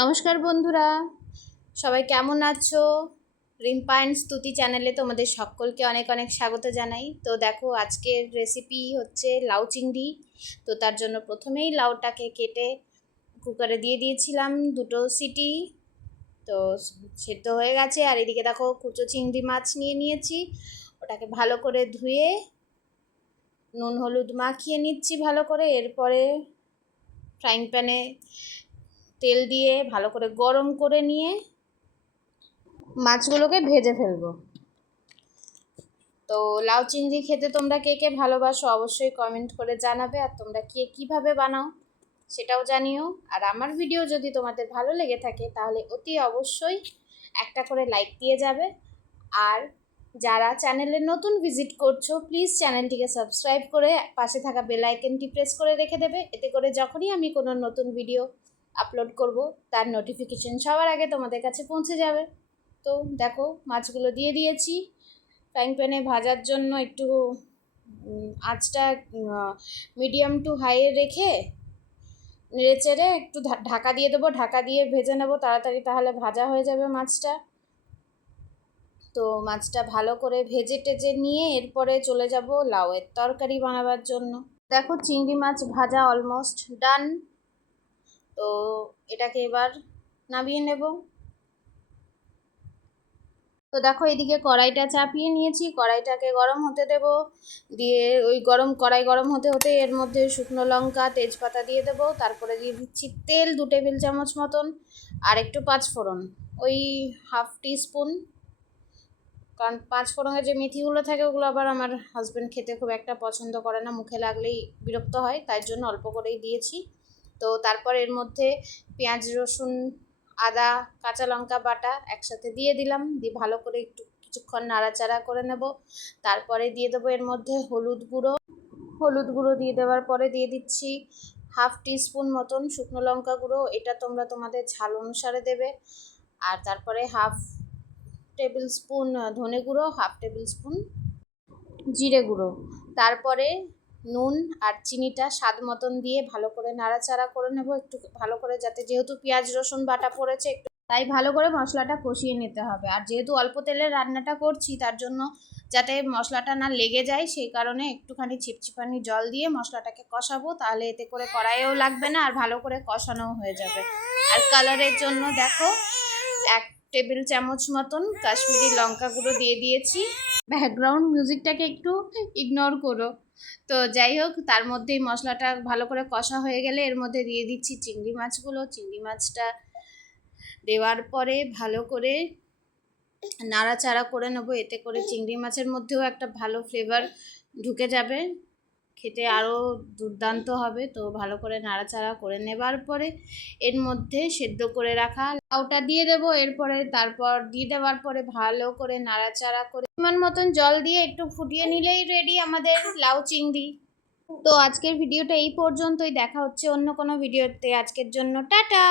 নমস্কার বন্ধুরা, সবাই কেমন আছো? রিম্পা অ্যান্ড স্তুতি চ্যানেলে তোমাদের সকলকে অনেক অনেক স্বাগত জানাই। তো দেখো, আজকের রেসিপি হচ্ছে লাউ চিংড়ি। তো তার জন্য প্রথমেই লাউটাকে কেটে কুকারে দিয়ে দিয়েছিলাম 2 সিটি। তো সেদ্ধ হয়ে গেছে। আর এদিকে দেখো, কুচো চিংড়ি মাছ নিয়ে নিয়েছি, ওটাকে ভালো করে ধুয়ে নুন হলুদ মাখিয়ে নিচ্ছি ভালো করে। এরপরে ফ্রাইং প্যানে তেল দিয়ে ভালো করে গরম করে নিয়ে মাছগুলোকে ভেজে ফেলবো। তো লাউ চিংড়ি খেতে তোমরা কে কে ভালোবাসো অবশ্যই কমেন্ট করে জানাবে, আর তোমরা কে কীভাবে বানাও সেটাও জানিও। আর আমার ভিডিও যদি তোমাদের ভালো লেগে থাকে তাহলে অতি অবশ্যই একটা করে লাইক দিয়ে যাবে। আর যারা চ্যানেলে নতুন ভিজিট করছো, প্লিজ চ্যানেলটিকে সাবস্ক্রাইব করে পাশে থাকা বেল আইকনটি প্রেস করে রেখে দেবে। এতে করে যখনই আমি কোনো নতুন ভিডিও আপলোড করব তার নোটিফিকেশন সবার আগে তোমাদের কাছে পৌঁছে যাবে। তো দেখো, মাছগুলো দিয়ে দিয়েছি ফ্রাইং প্যানে ভাজার জন্য। একটু আঁচটা মিডিয়াম টু হাইয়ে রেখে নেড়ে চেড়ে একটু ঢাকা দিয়ে দেবো। ঢাকা দিয়ে ভেজে নেবো তাড়াতাড়ি, তাহলে ভাজা হয়ে যাবে মাছটা। তো মাছটা ভালো করে ভেজে টেজে নিয়ে এরপরে চলে যাব লাউয়ের তরকারি বানাবার জন্য। দেখো, চিংড়ি মাছ ভাজা অলমোস্ট ডান। তো এটাকে এবার নামিয়ে নেব। তো দেখো, এদিকে কড়াইটা চাপিয়ে নিয়েছি, কড়াইটাকে গরম হতে দেব। দিয়ে ওই কড়াই গরম হতে হতে এর মধ্যে শুকনো লঙ্কা তেজপাতা দিয়ে দেবো। তারপরে দিয়ে দিচ্ছি তেল 2 টেবিল চামচ মতন, আর একটু পাঁচফোড়ন ওই হাফ টিস্পুন। কারণ পাঁচফোড়নের যে মেথিগুলো থাকে ওগুলো আবার আমার হাজব্যান্ড খেতে খুব একটা পছন্দ করে না, মুখে লাগলেই বিরক্ত হয়, তাই জন্য অল্প করেই দিয়েছি। তো তারপর এর মধ্যে পেঁয়াজ রসুন আদা কাঁচা লঙ্কা বাটা একসাথে দিয়ে দিলাম, দিয়ে ভালো করে একটু কিছুক্ষণ নাড়াচাড়া করে নেব। তারপরে দিয়ে দেবো এর মধ্যে হলুদ গুঁড়ো দিয়ে দেওয়ার পরে দিয়ে দিচ্ছি হাফ টিস্পুন মতন শুকনো লঙ্কা গুঁড়ো। এটা তোমরা তোমাদের ঝাল অনুসারে দেবে। আর তারপরে হাফ টেবিল স্পুন ধনে গুঁড়ো, হাফ টেবিল স্পুন জিরে গুঁড়ো। তারপরে নুন আর চিনিটা স্বাদ মতন দিয়ে ভালো করে নাড়াচাড়া করে নেব একটু ভালো করে, যাতে যেহেতু পেঁয়াজ রসুন বাটা পড়েছে একটু, তাই ভালো করে মশলাটা কষিয়ে নিতে হবে। আর যেহেতু অল্প তেলে রান্নাটা করছি, তার জন্য যাতে মশলাটা না লেগে যায় সেই কারণে একটুখানি চিপচিপানি জল দিয়ে মশলাটাকে কষাবো, তাহলে এতে করে কড়াইয়েও লাগবে না আর ভালো করে কষানোও হয়ে যাবে। আর কালারের জন্য দেখো 1 টেবিল চামচ মতন কাশ্মীরি লঙ্কা গুঁড়ো দিয়ে দিয়েছি। ব্যাকগ্রাউন্ড মিউজিকটাকে একটু ইগনোর করো। তো যাই হোক, তার মধ্যেই মশলাটা ভালো করে কষা হয়ে গেলে এর মধ্যে দিয়ে দিচ্ছি চিংড়ি মাছগুলো। চিংড়ি মাছটা দেওয়ার পরে ভালো করে নাড়াচাড়া করে নেব, এতে করে চিংড়ি মাছের মধ্যেও একটা ভালো ফ্লেভার ঢুকে যাবে, খেতে আরও দুর্দান্ত হবে। তো ভালো করে নাড়াচাড়া করে নেবার পরে এর মধ্যে সেদ্ধ করে রাখা লাউটা দিয়ে দেবো। তারপর দিয়ে দেওয়ার পরে ভালো করে নাড়াচাড়া করে পরিমাণ মতন জল দিয়ে একটু ফুটিয়ে নিলেই রেডি আমাদের লাউ চিংড়ি। তো আজকের ভিডিওটা এই পর্যন্তই, দেখা হচ্ছে অন্য কোনো ভিডিওতে। আজকের জন্য টাটা।